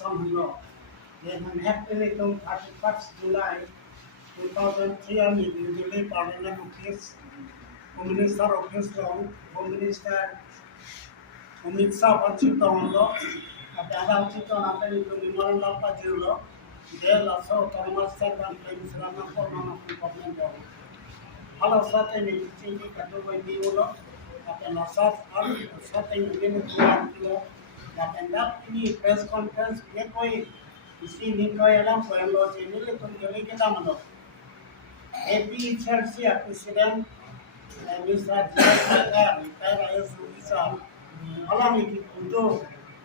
election halo. Then happily to 31st July 2003 আমি New Delhi Parliament Office, Home Minister Office Home Minister Amit Shah Pachito halo. Ada Pachito natin itu memorandum pajero. Dia langsung Thomas dan Pensiran ko mana problem daw. Halo sa atin ni Cindy katuloy di ulo. At lasat al sa atin din ko dapat ini press conference में कोई इसी निकायला पहलो चैनल तुम जल्दी के दाम दो एपी चर्ची president mister JR retire ISO अलग में दो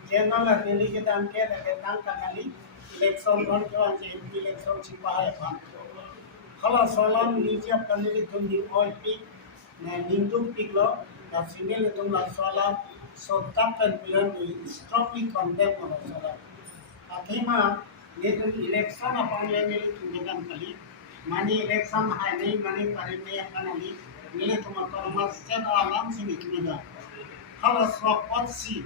चैनल जल्दी के दाम के लगे दाम का खाली इलेक्शन रन के बाद एमपी इलेक्शन छिपा है पान खला सोलन नीचे पन्ने तुम दी ऑयल पिक निंटू पिक लो सिंगल तुम ला Solan So that and strongly condemn on us. Athema later election upon level to become Kali. Money election high money currently economy, Milituma Thomas said alarm in it with her. Color swap what see.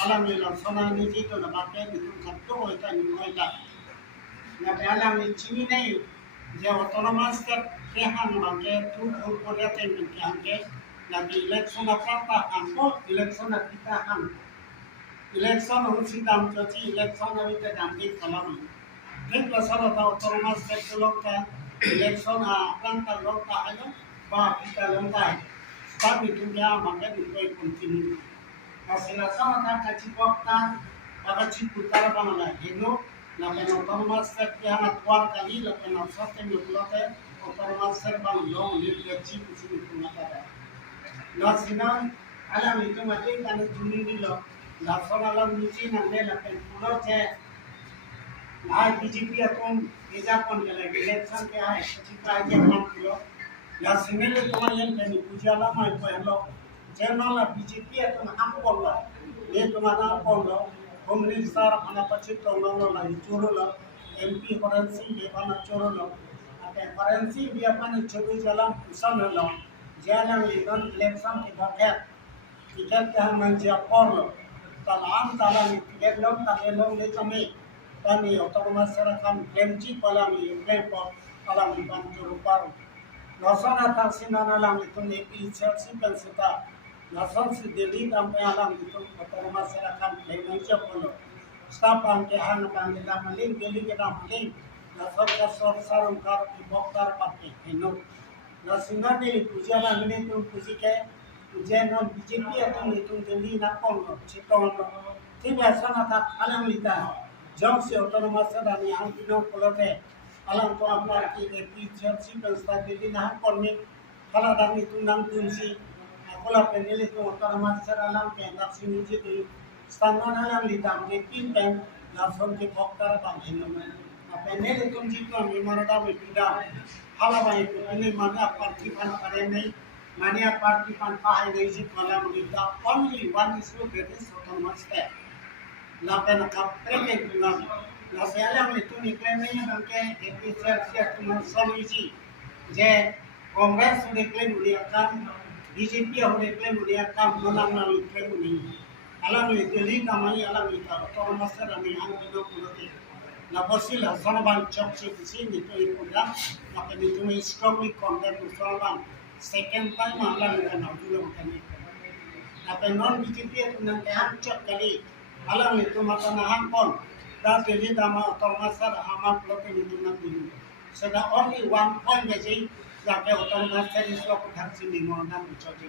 Alamila Sona Niji to the bucket to Kato and Koida. Nabalam in Chimney, the autonomous step, Kehan Market, 2 full Korea and Kanke. Lagi election apa angko election kita ang election urusi dam cuci election kita damai kalam. Kita pasal tahu autonomous sektor ka election akan kalau tak ada bah kita lomba. Tapi itu dia makan itu continue. Kasih sama tak kaci waktu, kaci putar bangla. Hino, lapan autonomous sektor yang kuat kali lapan autonomous sektor autonomous sektor bang long lihat kaci pusing itu nak. Nasinan alam itu mati kan juni di lo, laksana alam nici nanti lapen pulau je, nah BJP atom bisa pun kalau election ke ay, kita aja kan pulau, nasinan itu macam ni puja lama itu hello, jangan lah BJP atom ampun lah, dia tu mana ampun lo, Home Minister mana pacit orang lo lagi curu lo, MP forensi dia mana curu lo, apa forensi dia mana curu jalan pusat lo. Jalan legal election के बगैर टिकट के हम मंजिया पर लो तलाम ताला में टिकट लोग ताले लोग ले चमे तनी autonomous सरकार claim ची पला में claim पर पला में बन चुरू पर लसन आता सिनाना लाम तुम एक इच्छा सी कंसता लसन से दिल्ली तम पे आलाम तुम autonomous सरकार claim नहीं चा पलो स्टाफ आम के हान काम के दाम लिंग दिल्ली के दाम लिंग लसन का सोर्स सारुं कार की बक्तार पाते हैं Nasional ni puja lah ni tu puji ke puja non BJP atau ni tu Delhi nak pon cipta lo. Tiada sana tak alam lita. Jauh si autonomous dan yang pinong polote alam tu apa ki ni church pensta Delhi nak pon ni kalau dah ni tu nang tunsi. Aku lah penilai tu autonomous alam ke nak sini je tu standar alam lita ni pin pen langsung ke boktar bang hendak. Penilai tu jika memorandum itu dah Hala baik ini mana parti pan kare nahi, mana parti pan pahay nahi si kalam kita only one issue that is autonomous step. Lapan kapre ke tulang, lasalam itu ni klaim nahi bangke episode siap tulang solusi. Je Congress sudah klaim uliakan, BJP sudah klaim uliakan, menang nahi klaim uli. Alam itu li kamai alam itu autonomous step kami hang itu pulote. Naposil sana bang chok si sini itu ipulah, maka itu strongly condemn to sana bang. Second time alam itu nak dulu bukan itu. Napa non BJP itu nanti hancur kali, alam itu maka nahan pon. Dah jadi dama autonomous amat loke itu nak dulu. Sudah only one point saja, jika autonomous itu aku dah sini mengenang bicara.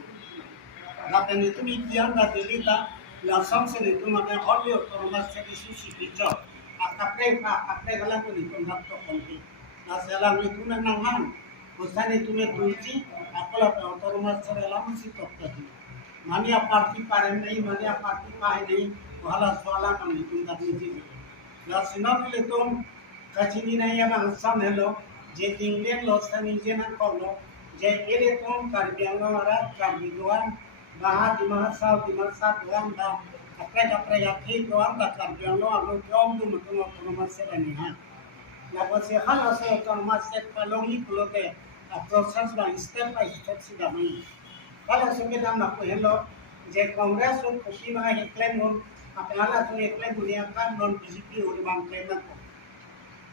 Napa itu impian dah jadi dah, langsung sini itu maka only autonomous itu si bicara. Kapre galang ko dito nakto konti. Nasa alam ni tunang nanghan. Usan itu me tulsi, apalah autonomous alam si tokti. Mania parti paren nahi, mania parti pahe nahi, wahala soalan kami tunang niji. Nasinar le tum kachini nahi ama ansam hello, je England lo sani je na kollo, je ele tum karbianglo mara karbiduan, baha dimasa doang dah. Kapre ya ठीक doang tak kerja lo aku jom tu mungkin autonomous set ni ha. Lalu saya hal saya autonomous set kalau ni pulote proses lah step by step sudah ni. Kalau saya nak hello je Congress un kopi mana claim un Apalagi tu iklan menggunakan non BJP oleh bang klaim aku.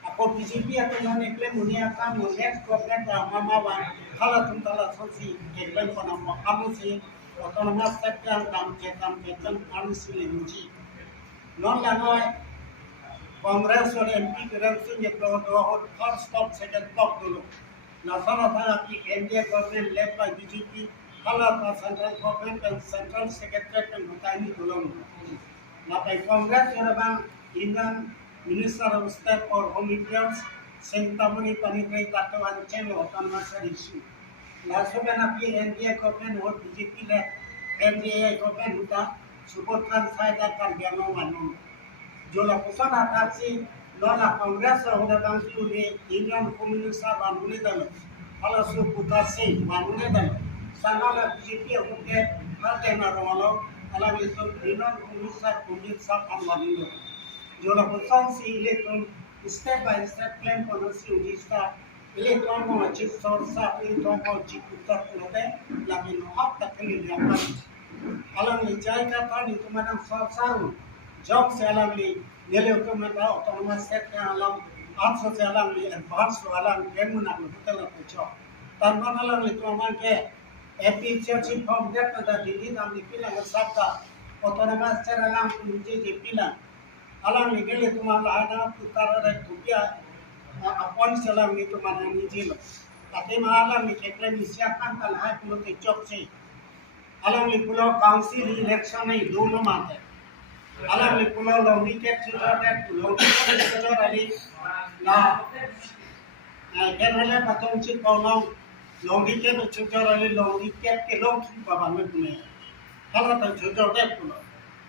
Aku BJP atau non iklan menggunakan next government mama bang kalau tu kalau solusi iklan pun kamu sih otonomas sektor tam cetan kamu sih lenji. Non langai Congress और MP currency ये दो first stop second stop dulu. Nasana था कि NDA government led by BJP kalau था central government and central secretariat में बताई dulu. Napai Congress orang bang Indian Minister of State for Home Affairs Sentamani Panitrai Tatawan Chelo autonomous issue. Lalu kan api NDA government और बीजेपी ले NDA government होता support kan saya kerja nomor जो लपुसन आकाशी लोला कांग्रेस होने बांकी उन्हें इंडियन कम्युनिस्ट बांधने दल हला सुपुतासी बांधने दल सानाला बीजेपी होके हर देना रोलो हला विश्व इंडियन कम्युनिस्ट बांधने जो लपुसन सी electron step by step plan policy उजिस्ता इलेक्ट्रॉन को अच्छी सोर्स इलेक्ट्रॉन को अच्छी उत्तर करते लेकिन अब तक नहीं लिया हला निचाई का था नहीं तुम्हारा source job salary nele utometa autonomous sector alam also salary advance alam kemuna hutela pecho tanban alam lituaman ke efficiency from that the dili nam dipila sabta autonomous sector alam kunje dipila alam ligele tumala ada putara re tupia upon salam litumana nijilo tate alam likekle misiakan kalha pulo ke job se alam lipulo council election ei dono mate alam ni pulau long tiket sudah ada pulau sudah ada nah kan ada patong cik pulau long tiket sudah ada long tiket ke long sudah bangun punya kalau tak sudah ada pulau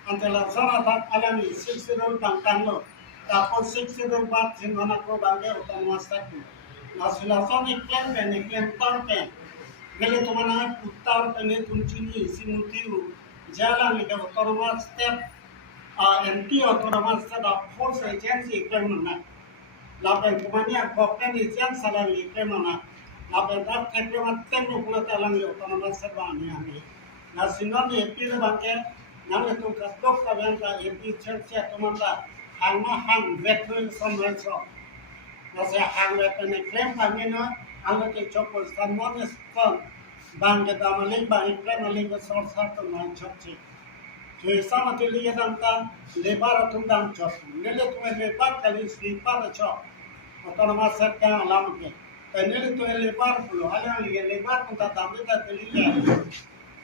antara sana tak alam ni 6 roll bangkang lo tapos 6 roll bat singana ko bangke autonomous tu nah silasan iklan tar gele tu mana putar pene tuncini simutiu jalan ni ke autonomous step MT autonomous set of force agency eklemana lapen kumania government agency salam eklemana lapen tak eklemat tenu pula talang autonomous set bani ani na singon MP le bangke nang tu kasdok kaben ta MP church atomanda hangma hang veteran somewhere so na se hang veteran eklem pamena alo ke chopol sanmon spon bangke damalik bang eklemalink source hat to man church sama tu lihat tentang lebar atau tentang job. Nilai tu lebar kali sleeper job. Autonomous set kan alam ke. Nilai tu lebar puluh. Alam lihat lebar pun tak tahu tak terlihat.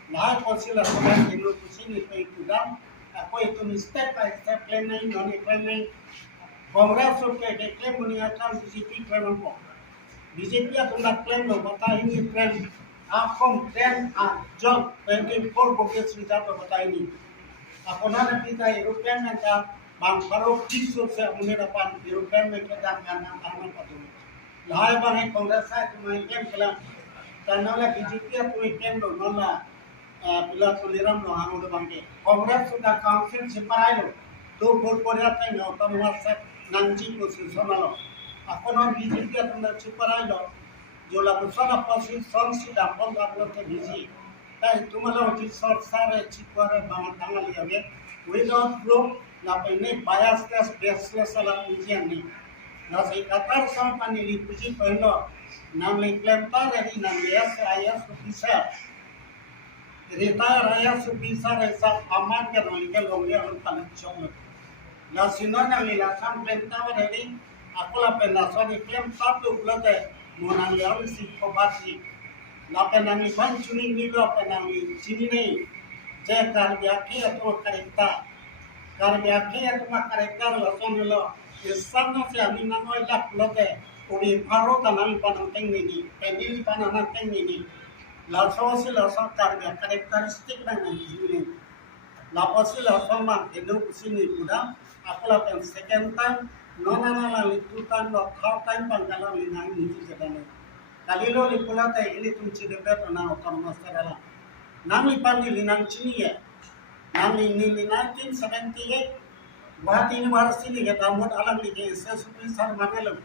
Nah, posisi lah sekarang ini posisi ni itu dah. Aku itu step by step plan ni, non plan ni. Kongres tu ke declare meniakan BJP plan apa. BJP atau nak plan lo, bata ini plan. Akom plan job 24 bogus result bata ini. Apona kita European kita bang baru kisah se mune dapat European mereka dah mana patu. Lahai bang Congress saya tu main game kela. Tanahlah BJP tu game lo nola bila tuliram lo anu do bangke. Congress sudah council separai lo. Tu vote korea tai no autonomous nanji ko sisona lo. Apona BJP tu na separai lo. Jola busana posisi sonsi dapat dapat ke BJP. Tapi तुम्हाला उचित सरकार चिकवारे बांधना लिया है without proof ना पहले biasness baseless वाला उजियान नहीं ना से कतार संपानी लिपुजी पहलो नाम लेक्लेम ता रही नाम SIS officer retire IS officer ऐसा अमान के नॉलेज लोगे और पालन चोंग ना सिनो ना लीला सम प्लेंटा रही अकोला पहला सो लेक्लेम ता तो उपलब्ध मोना लिया और सिर्फ बासी lapan nami ban cuni ni lapan nami sini ni saya karbiaki atau karekta lason lo isana se ami namo ilak lote uri paro tanami panang teng ni pendil panang teng ni lason se lason karakteristik nang sini lapan se lason man hidup sini kuda aku lapan second time nona nala liputan lo third time pangkalan linang ni jadi Kalilo lipula ta ini tunci debat na autonomous terala. Nami pandi linang cini ya. Nami ni 1978 Guwahati University ni kita mud alam ni ke SSP sar manelo.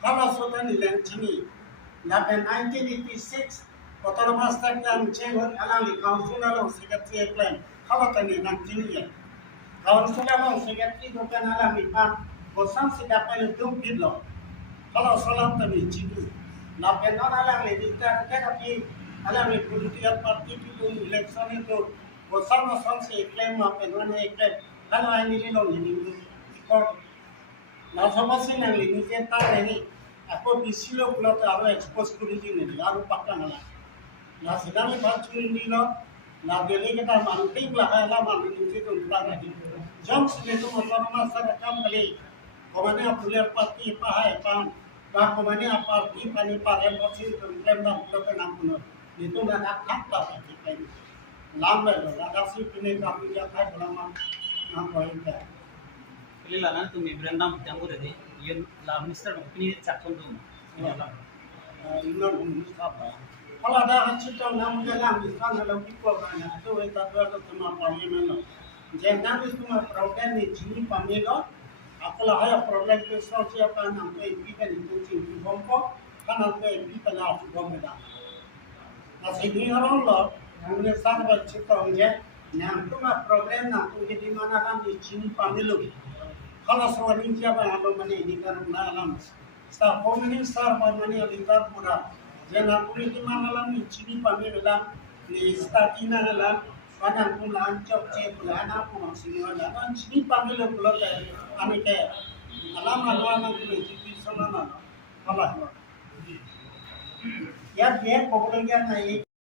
Kalau sultan linang cini. Lapan 1986 autonomous terala cengol alam ni council alam secretary plan. Kalau tani linang cini ya. Kawan selama sekretari bukan alami pan, bosan siapa yang tu bilo. Kalau salam tadi cidu, na penon alam le kita tapi alam le political party itu election itu bosan bosan se claim ma penon claim. Kalau ini lo ini ikut, na sama sih nang ini kita ini. Aku bisilo kalau tu aku expose kuri ini, aku pakar malah. Na sedang baca ini lo. Na dele kita manting lah kalau manting itu entah lagi. Jam sini tu macam masa kam kali. Komane apuliar parti pahai pam. Bah komane parti pani parem pasti itu klaim dah pulau kenam puno. Itu dah nak tak kita. Lambat lah. Ada sih punya kami dia kai belama. Nam poin dah. Kelila na tumi berendam jambu tadi. Yun la minister opini cakon tu. Inon umus apa? Kalau ada hasil tu nam jalan di sana lagi kau kan. Itu kita tu cuma parlimen lo. Jangan itu cuma problem ni jini pamilo. Aku lah ada problem tu siapa nam tu MP kan itu cini bombo. Kan nam tu MP kan aku bombo dah. Masih ni orang lo. Namanya sana bercerita je. Nam tu mah problem nam tu di mana nam di jini pamilo. Kalau soal ini siapa yang lo mana ini kan alam. Star komunis star mana ini kan pura. Jangan aku di mana alam di jini pamilo lah. Ni star ina lah. Kadang pun lancap cek pula anak pun masih ada. Dan sini panggil pula ke ane ke alam alam yang tu jadi sama mana. Apa? Ya dia populer kan